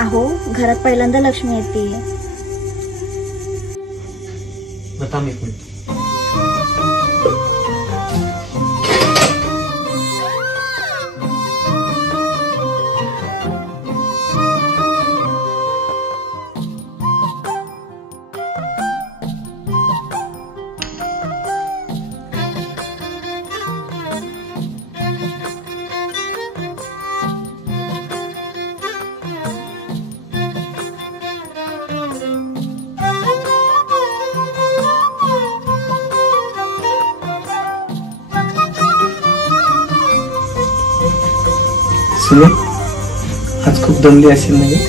अहो घरात पहिल्यांदा लक्ष्मी येते. बता मी पण सुनो आज खूप दमली असेल नाही.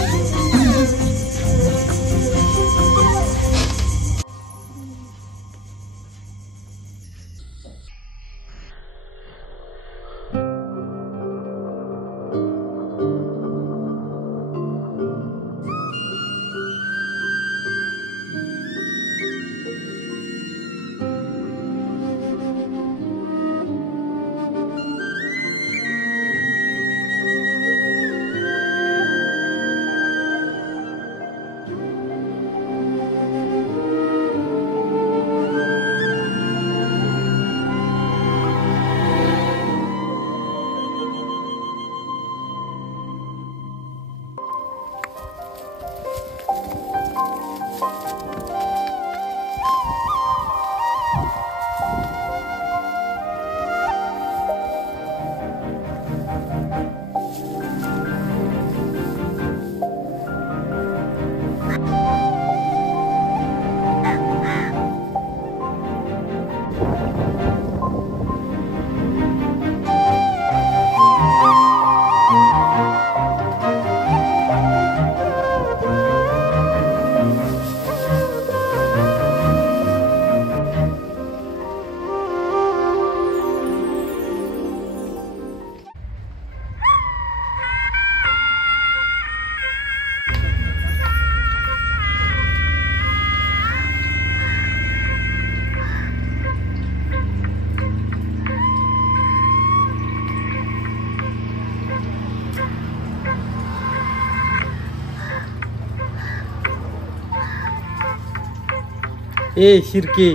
ए शिरके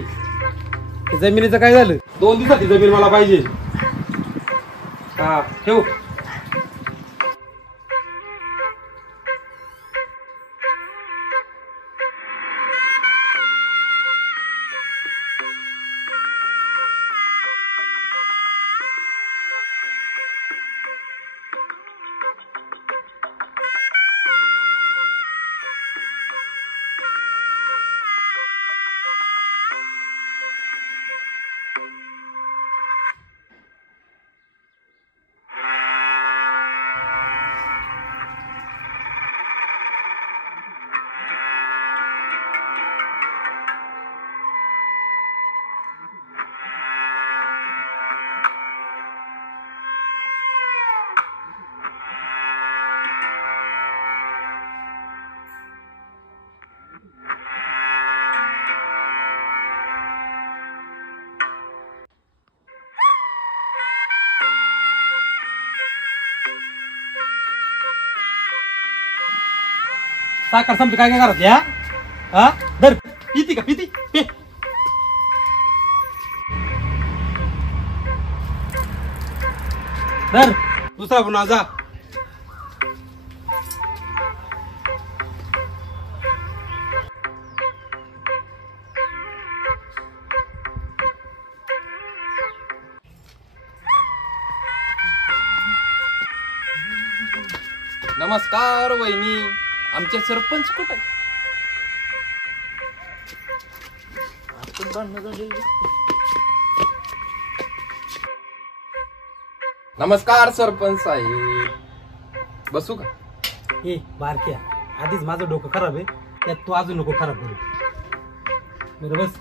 जमिनीचं काय झालं? 2 दिवसाची जमीन मला पाहिजे. हा ठेव. साखर समज काय काय करत या? हा धर. पिती का? पिती पे. धर दुसरा पुन्हा जा. नमस्कार वहिनी. आमचे सरपंच कुठे? नमस्कार सरपंच साहेब. बसू का? ए बारक्या आधीच माझं डोकं खराब आहे त्यात तू अजून नको खराब करू. बरं बस.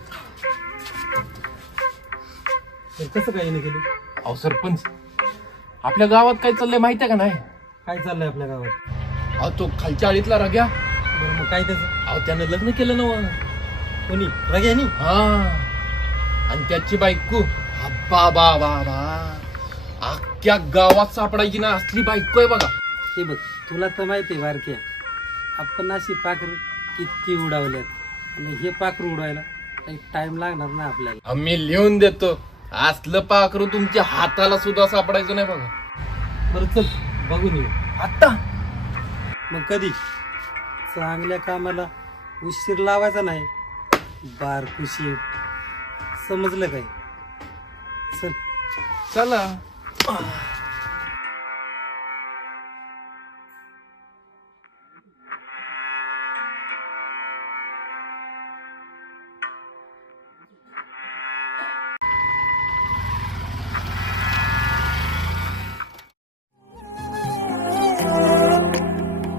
कसं काय नाही केलं? अहो सरपंच आपल्या गावात काय चाललंय माहितीये का नाही? काय चाललंय आपल्या गावात? अहो तो खालच्या आळीतला रग्या. बरं मग काय त्याचं? अहो त्यानं लग्न केलं ना. कोणी? रग्यानी? हा. आणि त्याची बायको बा अख्ख्या गावात सापडायची ना असली बायको आहे बघा. हे बघ तुला तर माहिती आहे बारक्या आपण अशी पाखर किती उडावल्यात आणि हे पाखरू उडवायला काही टाइम लागणार ना आपल्याला. आम्ही लिहून देतो, असलं पाखरू तुमच्या हाताला सुद्धा सापडायचं नाही बघा. बरं चल बघून येऊ. आता मग कधी? चांगल्या कामाला उशीर लावायचा नाही, बारकुशी. समजलं काय? चल. चला.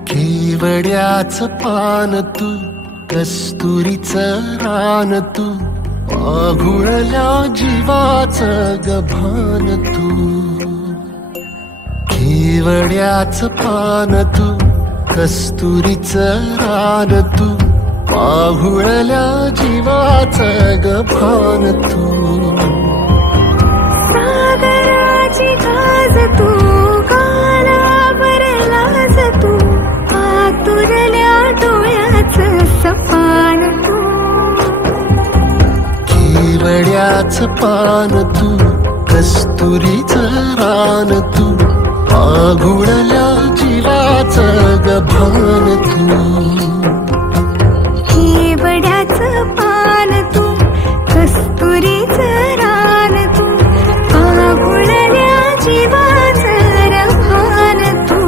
केवड्याच पान तू, कस्तुरीचं रान तू, आघुळल्या जीवाचं गभान तू. केवड्याच पान तू, कस्तुरीचं रान तू, आघुळल्या जीवाचं गभान तू. सागराची गाज तू, गालावर लाज तू, आतुरल्या डोळ्याचं सपान तू. केवड्याच पान तू, कस्तुरीचं रान तू, आघुळल्या जीवाचं गभान तू. केवड्याचं पान तू, कस्तुरीचं रान तू, आघुळल्या जीवाचं रभान तू.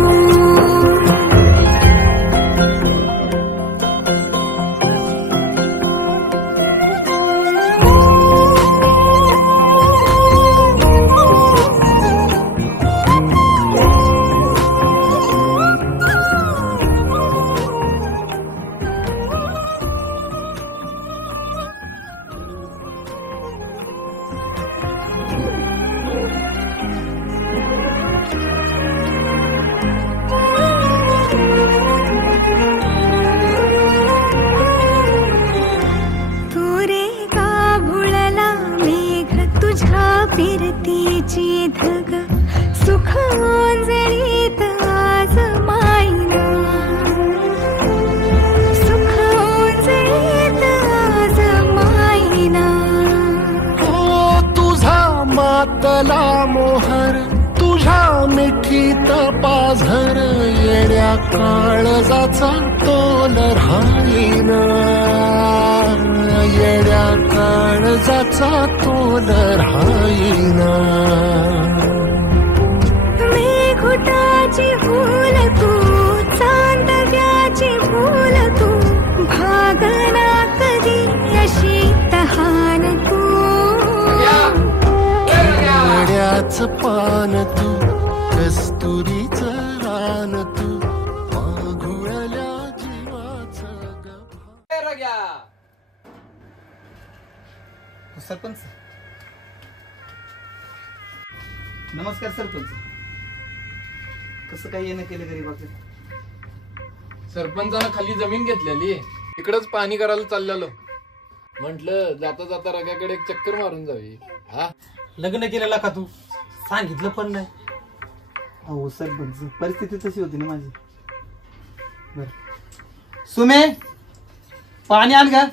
फिरतीची धग सुख ओंजळीत आज मायना, सुख ओंजळीत आज मायना. ओ तुझा मातला मोहर, तुझ्या मिठीत पाझर, येड्या काळजाचा तोल राहीना, येड्या काळजाचा तोल राहीना. मेघुटाची फूल तू, चांदव्याची फूल तू, भागना कधी अशी तहान तू. केवड्याच पान तू, कस्तुरीचं रान तू, आघुळल्या जीवाचं गभान. सरपंच नमस्कार. सरपंच कसं काय येणं केलं गरीबाकडे? सरपंचानं खाली जमीन घेतलेली, इकडच पाणी करायला चाललेलो. म्हंटल जाता जाता रग्याकडे एक चक्कर मारून जावी. हा लग्न केलेला का तू? सांगितलं पण नाही. अहो सरपंच परिस्थिती तशी होती ना माझी. बर सुमे पाणी आण का?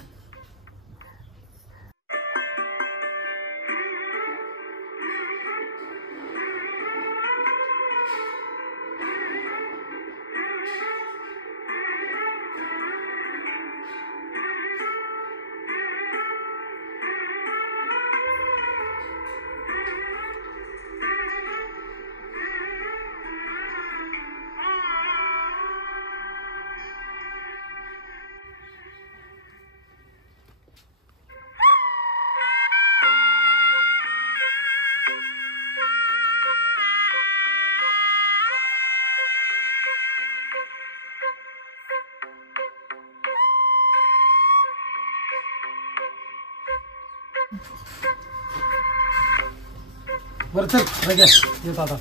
बरं चल रग्या, येतो आता.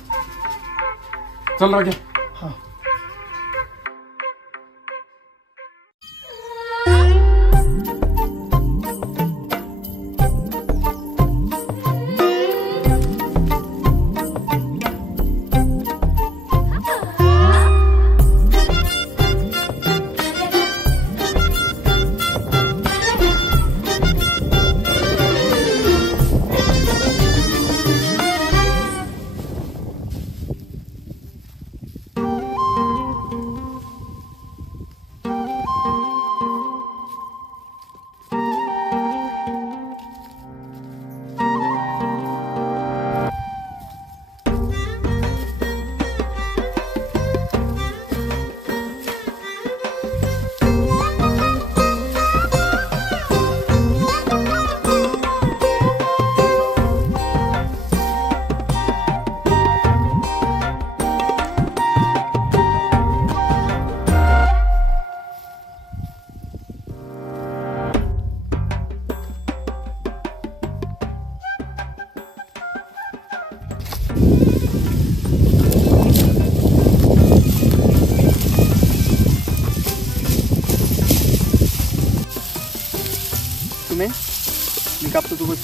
चल राजा. सुमे मी कापतो तू बस.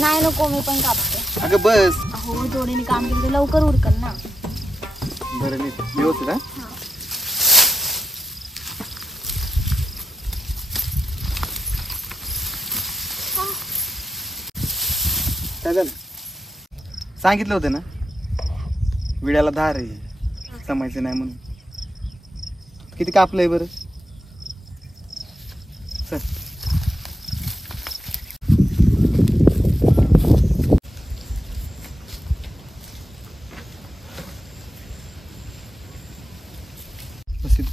नाही नको मी पण कापते. अगं बस. हो जोडीने काम केलं तर लवकर उरकल ना. बरं नीट व्यवस्थित हा. काय झालं सांगितलं होतं ना विड्याला धार आहे समायचं नाही म्हणून. किती कापलंय बरं चल. बस इथं.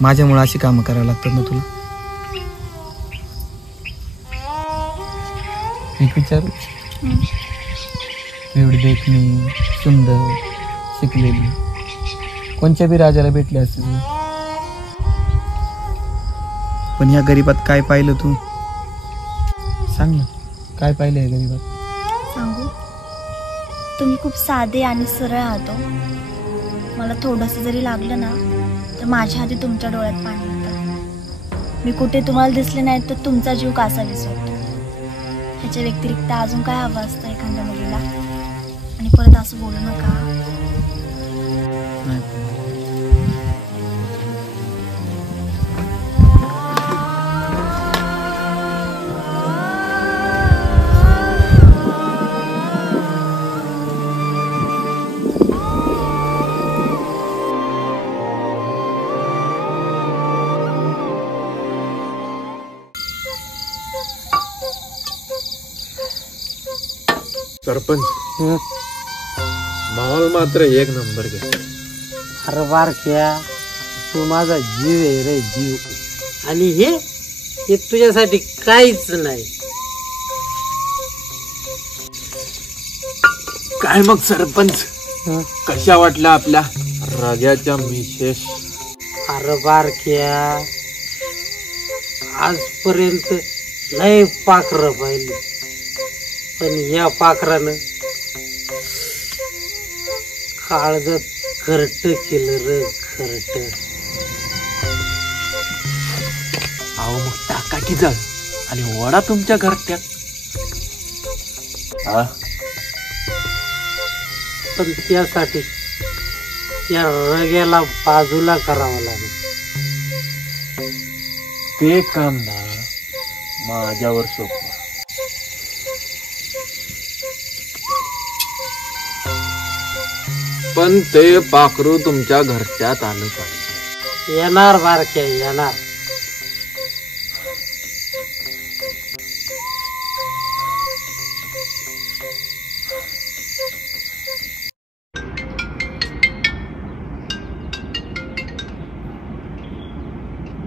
माझ्यामुळे अशी कामं करायला लागतात ना तुला. एक विचारू एवढी देखणी सुंदर शिकलेली कोणत्या बी राजाला भेटली असते तू. पण ह्या गरीबात काय पाहिलं तू सांग ना. काय पाहिलं या गरीबात. सांगू तुम्ही खूप साधे आणि सरळ आहात हो. मला थोडंसं जरी लागलं ना तर माझ्या आधी तुमच्या डोळ्यात पाणी येतं. मी कुठे तुम्हाला दिसले नाही तर तुमचा जीव कासा विसरतो. ह्याच्या व्यतिरिक्त अजून काय हवं असतं एखाद्या मुलीला. आणि परत असं बोलू नका. सरपंच माहोल मात्र एक नंबर घे. अरे बारक्या तू माझा जीव आहे रे जीव. आणि हे तुझ्यासाठी काहीच नाही. काय मग सरपंच कशा वाटल्या आपल्या राजाच्या मिसेस. अरे बारक्या आजपर्यंत लय पाखरं पाहिली पण या पाखरानं काळजात घरट केलं र घरट. अहो मग टाका की जाळ आणि वडा तुमच्या घरट्यात. पण त्यासाठी या रग्याला बाजूला करावं लागेल. ते काम ना माझ्यावर सोपं. पण ते पाखरू तुमच्या घरच्यात आलं पाहिजे. येणार बारक्या येणार.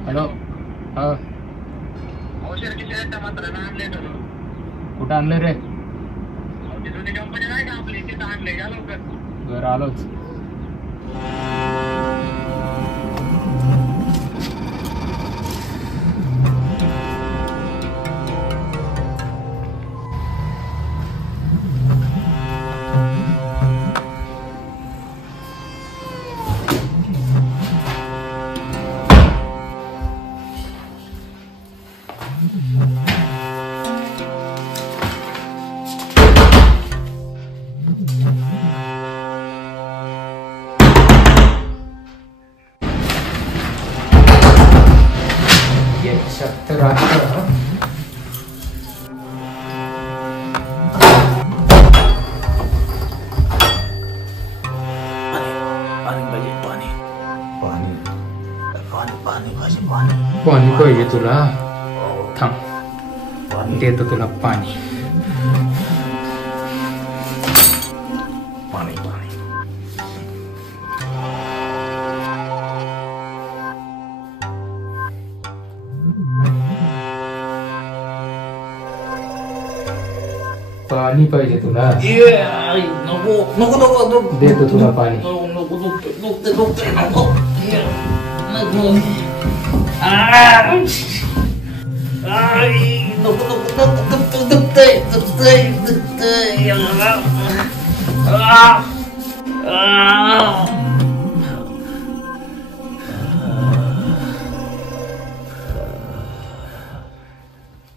हॅलो हा कुठं आणले रे. घर आलोच. पाणी पाहिजे तुला. थांब देतो तुला पाणी. पाणी पाहिजे तुला देतो तुला पाणी.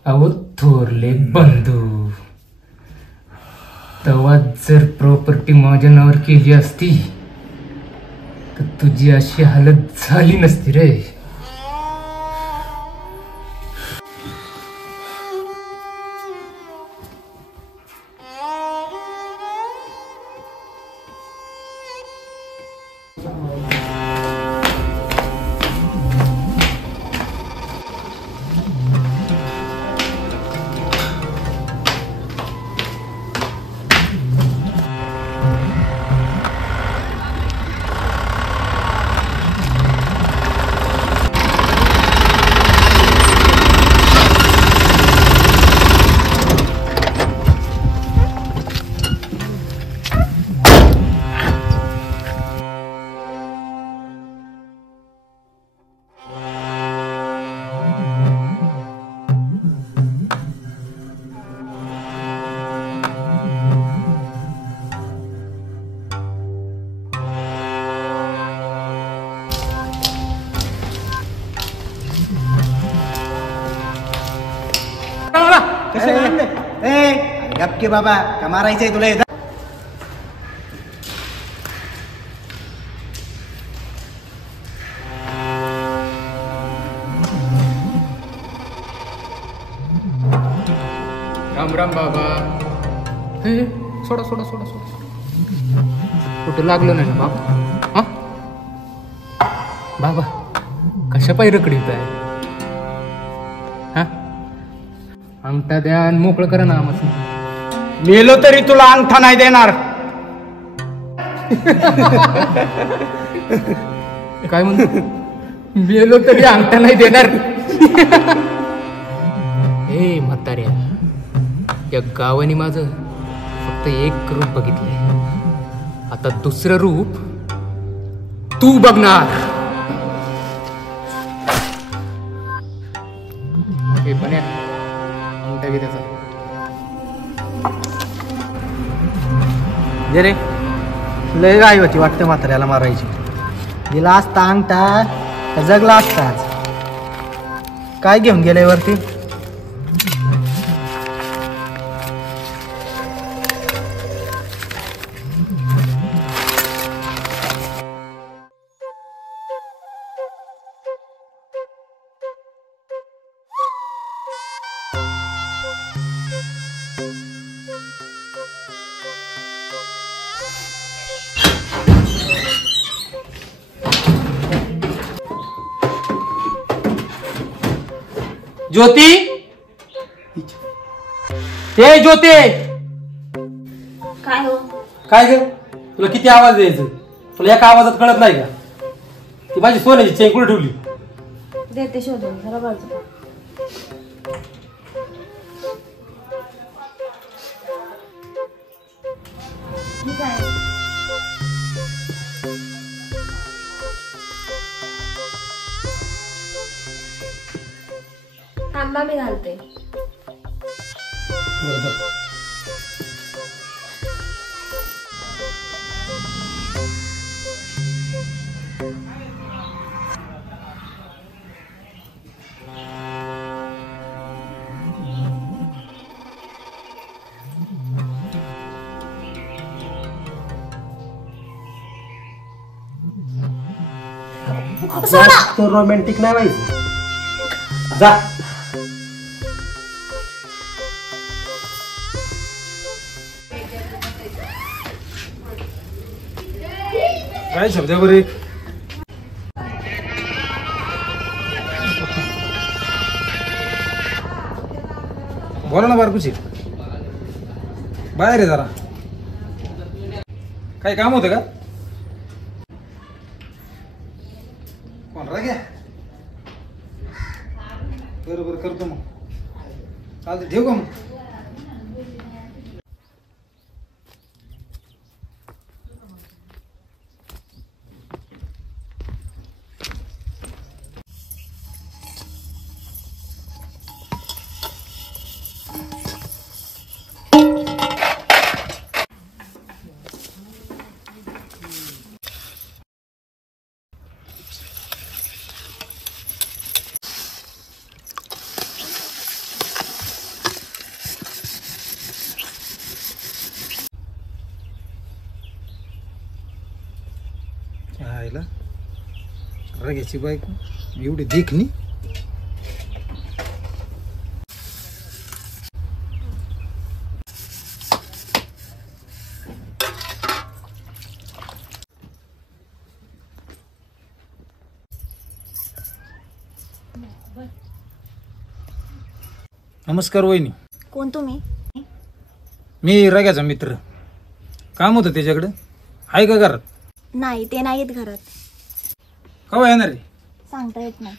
अहो थोरले बंधू, तेव्हा जर प्रॉपर्टी माझ्या नावावर केली असती तर तुझी अशी हालत झाली नसती रे. गपके बाबा का मारायचंय तुला इथं? राम राम बाबा. हे सोडा सोडा सोडा सोडा. कुठं लागलं नाही ना बाबा? हा बाबा कशा पायी रकडीत आहे? हा अंगठा द्या आणि मोकळं करा ना आम्हाला. मेलो तरी तुला अंगठा नाही देणार. काय म्हणतो? मेलो तरी अंगठा नाही देणार. हे म्हाताऱ्या, या गावाने माझं फक्त एक रूप बघितलंय, आता दुसरं रूप तू बघणार. हे पण अंगठा घे त्याचा. जे रे लय गाय होती वाटतं म्हाताऱ्याला मारायची. दिला असता अंगठा तर जगला असता आज. काय घेऊन गेले वरती? ज्योती, हे ज्योती, काय हो? काय ग तुला किती आवाज द्यायचं? तुला एका आवाजात कळत नाही का? ती माझी सोन्याची चेन कुठे ठेवली? देते शोधून जरा बाजू. थांबा मी घालते. तो रोमॅन्टिक नाही व्हायचं. जा. काय शब्द बरे? बोला ना बारकुशी. बाहेर आहे जरा. काय काम होतं का? कोण राग्या? बरोबर करतो मग. चालतं ठेवू का मग? चायला रग्याची बायको एवढी देखणी. नमस्कार वहिनी. कोण तुम्ही? मी रग्याचा मित्र. काम होतं त्याच्याकडं. आहे का घरात? नाही, ते नाहीत घरात. केव्हा येणार रे? सांगता येत नाही.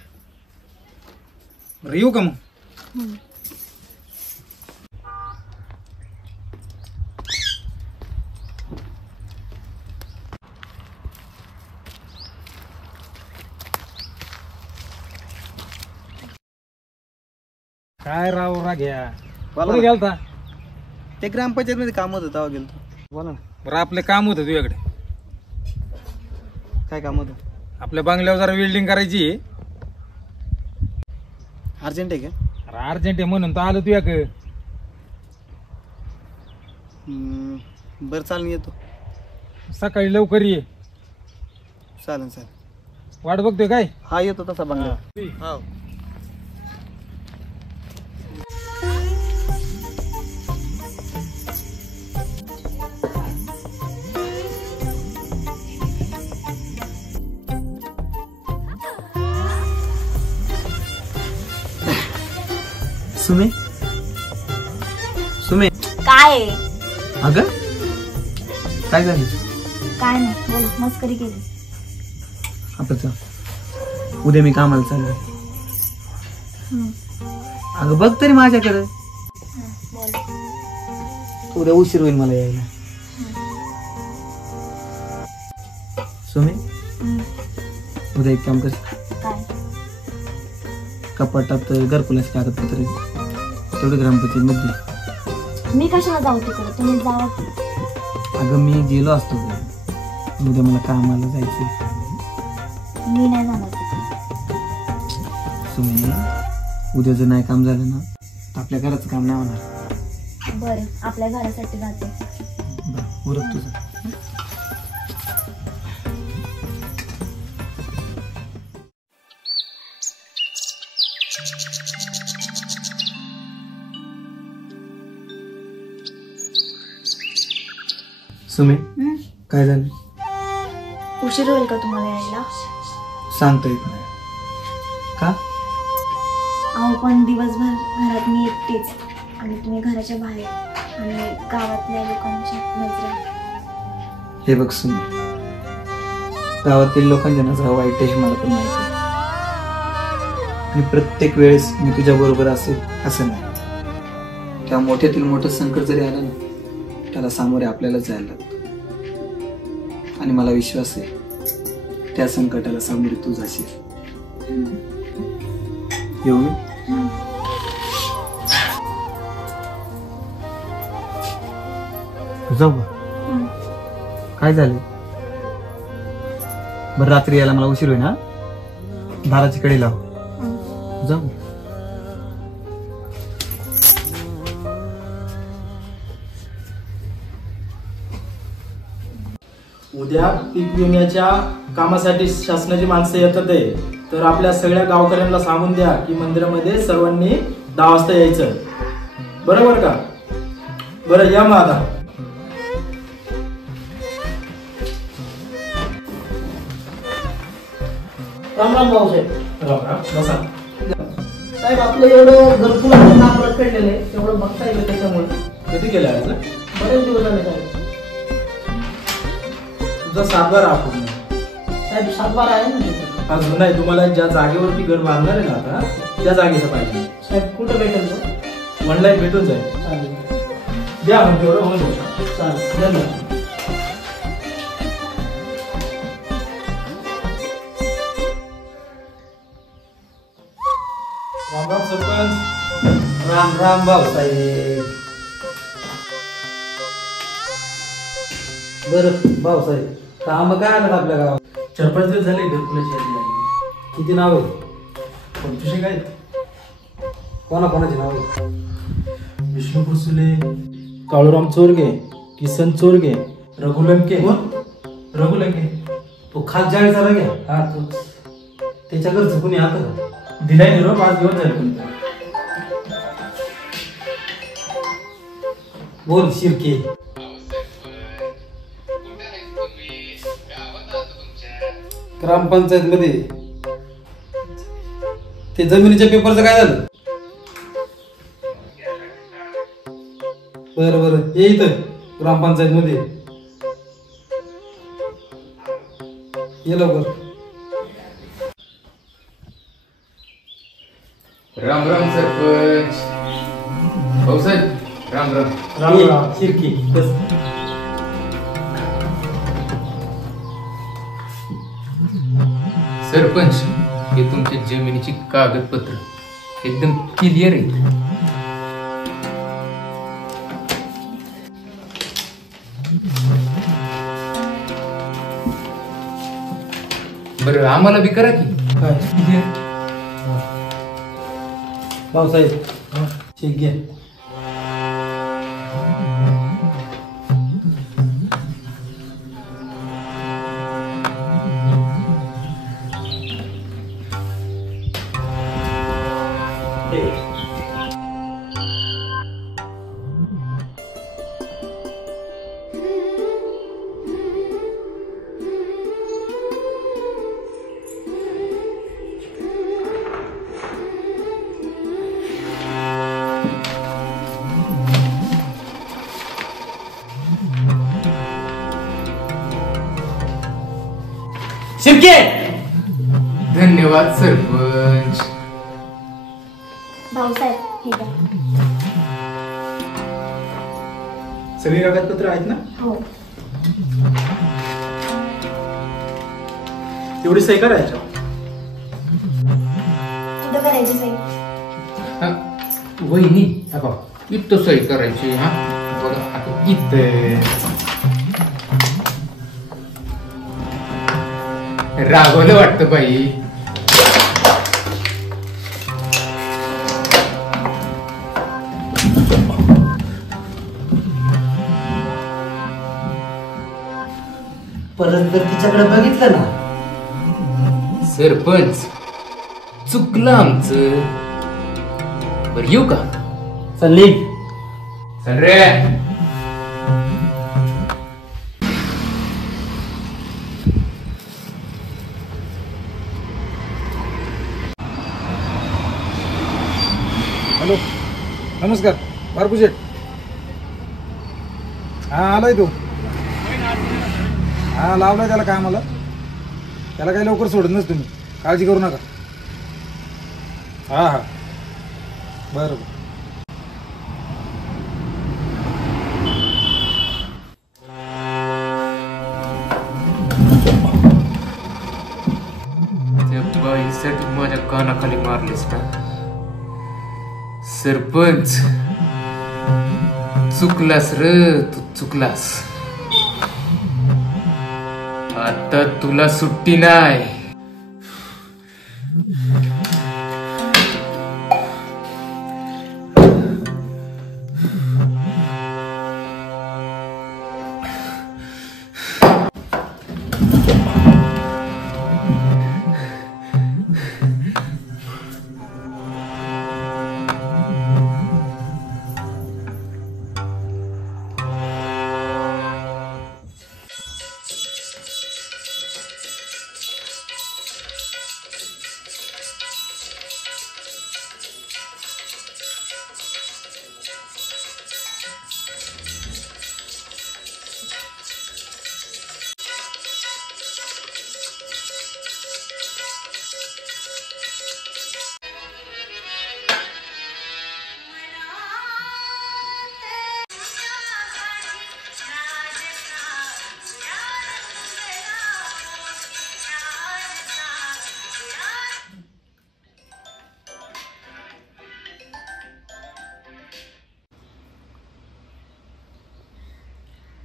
बरं येऊ का मग? काय राव राग्या कुठे गेलता? ते ग्रामपंचायत मध्ये काम होतं तेव्हा गेलो. बोला ना, बरं आपलं काम होतं तुझ्याकडे. काय काम होतं? आपल्या बंगल्यावर जरा वेल्डिंग करायची. अर्जंट आहे का? अरे अर्जंट आहे म्हणून तर आलो तुझ्याकडे. बरं चालेल, येतो. सकाळी लवकर ये. चालेल चालेल. वाट बघतोय काय? हा येतो तसा बंगला. हा. सुमे सुमे काय? अगं काय झालं? काय नाही, बोल. मस्करी केली. आता उद्या मी कामाला चाललोय. अगं बघ तरी माझ्याकडे. उद्या उशीर होईल मला यायला. सुमे उद्या एक काम कर. काय? कपाटात घरकुलाची कागदपत्र तेवढे ग्रामपंचायत मध्ये. मी कशाला जाऊ तिकडे? तुम्ही जावा की. अगं मी गेलो असतो उद्या मला कामाला जायचंय. मी नाही जाणार तिकडे. सुमे उद्या जर नाही काम झालं ना तर आपल्या घराचं काम नाही होणार. बरं, आपल्या घरासाठी जाते. बरं उरक तुझं. सुमे काय झालं? उशीर होईल का तुम्हाला यायला? सांगता येत नाही. का? अहो पण दिवसभर घरात मी एकटीच, आणि तुम्ही घराच्या बाहेर आणि गावातल्या लोकांच्या नजरा. हे बघ सुमे, गावातील लोकांच्या नजरा वाईट आहे हे मला पण माहिती आहे. आणि प्रत्येक वेळेस मी तुझ्या बरोबर असेल असं नाही. त्या मोठ्यातील मोठं संकट जरी आलं ना त्याला सामोरे आपल्याला जायला लागतं. आणि मला विश्वास आहे त्या संकटाला सामोरे तू जाशील. येऊ मी? जाऊ का? काय झालं? बरं रात्री यायला मला उशीर होईल ना. दाराची कडी लाव. जाऊ. उद्या पीक विम्याच्या कामासाठी शासनाची माणसं येतात आहे, तर आपल्या सगळ्या गावकऱ्यांना सांगून द्या की मंदिरामध्ये सर्वांनी 10 वाजता यायचं. बरोबर का? बरं या मग आता. राम राम भाऊसाहेब. राम राम. बसा. साहेब आपलं एवढं घरकुलाचं नाव रखडलेलं आहे, तेवढं बघता येईल त्याच्यामुळे. कधी केलं आज? बरेच दिवस झाले साहेब. तुझा सातबारा आपण साहेब 7-12 आहे ना तिथं. हा जुना आहे. तुम्हाला ज्या जागेवरती घर बांधणार आहे ना आता त्या जागेचं पाहिजे. साहेब कुठं भेटेल तो? ऑनलाईन भेटून जाईल. चालेल द्या मग तेवढं होऊन जाईल. चालेल, धन्यवाद. राम राम सरपंच. राम राम भाऊसाहेब. बरं भाऊसाहेब, काम काय आलं आपल्या गावात? 4-5 दिवस झाले घरकुलाची यादी आली. किती नाव आहे? 25 आहेत. कोणाकोणाची नाव आहे? विष्णू कुसुले, काळूराम चोरगे, किसन चोरगे, रघुलंके. रघुलंके तो खास जाळीचा रग्या. हा तो त्याच्या घरचं कुणी आलं का? दिलाय निरोप 5 दिवस झाले पण. बोल शिरके. ग्रामपंचायत मध्ये ते जमिनीच्या पेपरचं काय झालं? बरं बरं ये इथं ग्रामपंचायत मध्ये ये लवकर. राम राम सरपंच. भाऊसाहेब राम राम. राम ये, राम. शिरके बस. सरपंच हे तुमच्या जमिनीची कागदपत्र एकदम क्लिअर आहेत. बरं आम्हाला बी करा की. काय भाऊसाहेब ठीक घे. शिरके धन्यवाद सरपंच. भाऊसाहेब हे घ्या. सगळी कागदपत्र आहेत ना? हो. तेवढी सही करायच्या. कुठं करायची सही? हा, वहिनी हा इथं सही करायची. हा बघा आता इथं रागवलं वाटतं बाई. परत जर तिच्याकडे बघितलं ना. सरपंच चुकलं आमचं. बरं येऊ का? चल निघ. चल रे. हॅलो नमस्कार बारकू शेठ. हा आलाय तू. हा लावलाय त्याला कामाला. त्याला काही लवकर सोडत नस तुम्ही. काळजी करू नका. हा हा बरं बरं. त्या बाईसाठी माझ्या कानाखाली मारलीस ना सरपंच. चुकलास र तू चुकलास. आता तुला सुट्टी नाही.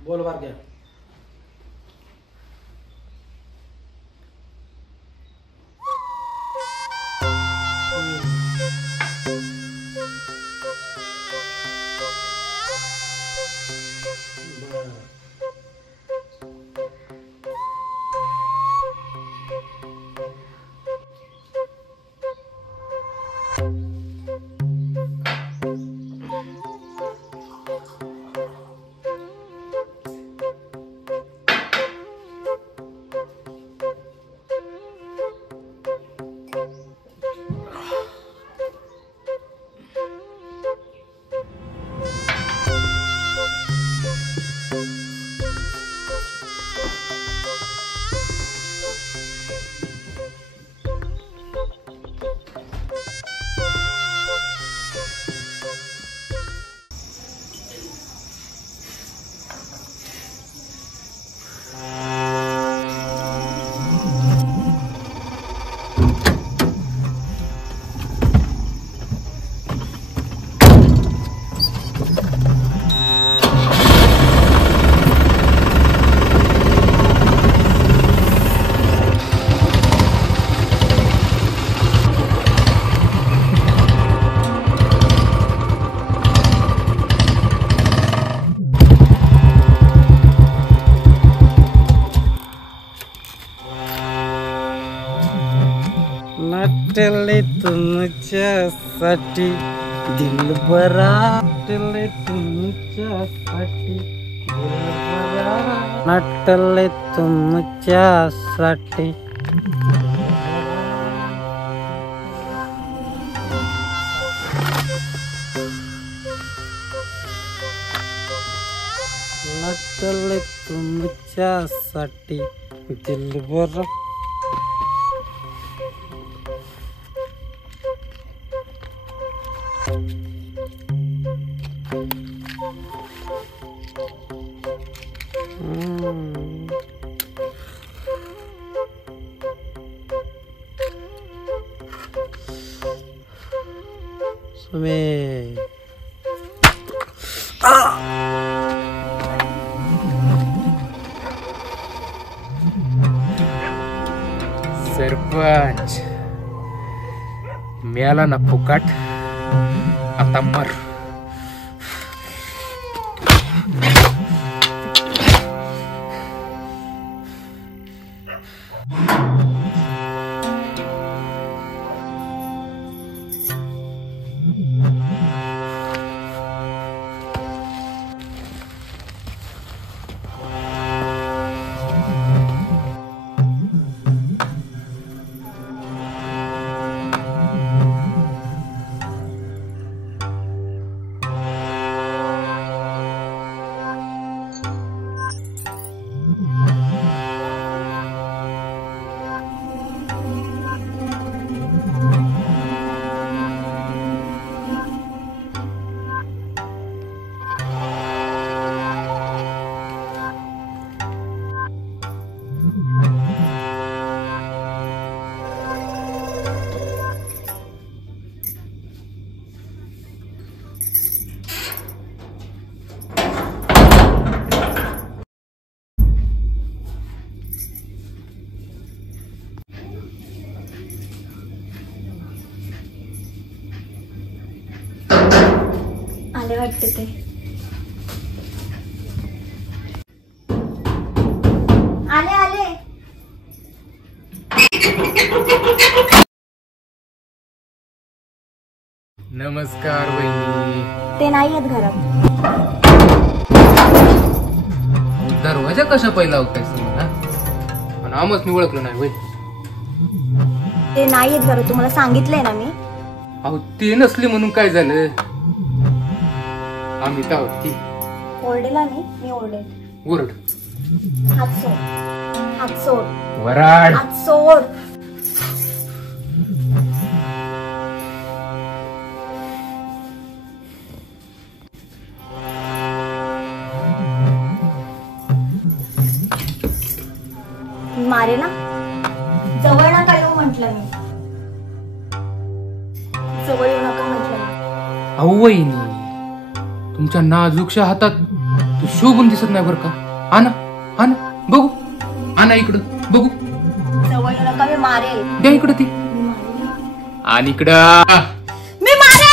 बोल बारक्या. नटले तुमच्यासाठी दिलबरा, नटले तुमच्यासाठी दिलबरा, नटले तुमच्यासाठी. नटले तुमच्यासाठी दिलबरा. सुमे सरपंच मिळाला ना फुकाट, आता मर. आले वाटते ते. आले आले. नमस्कार बहिणी. ते नाही आहेत घरात. दरवाजा कशा पहिला काय मला पण आमच मी ओळखलं नाही वय. ते नाही आहेत घरात, तुम्हाला सांगितलंय ना मी. अहो ते नसली म्हणून काय झालं, आम्ही तर आहोत की. ओरडेला मी ओरडेल. ओरड. हात सोड, हात सोड, वराड. हात सोड. मारे ना, जवळ नका येऊ म्हटलं मी. जवळ येऊ नका म्हटलं मी. अहो वहिनी, तुमच्या नाजूकशा हातात तू शोभून दिसत नाही बरं का. आणा आणा बघू, आणा इकडं बघू. जवळ येऊ नका, मी मारेल. द्या इकडं ती. आणि इकडं मी मारेल.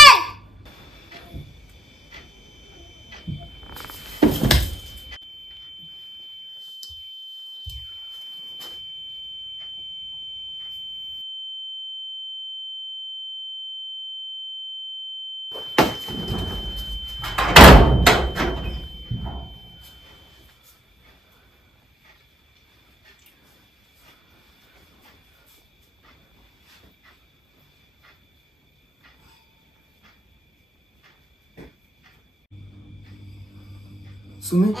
सुमी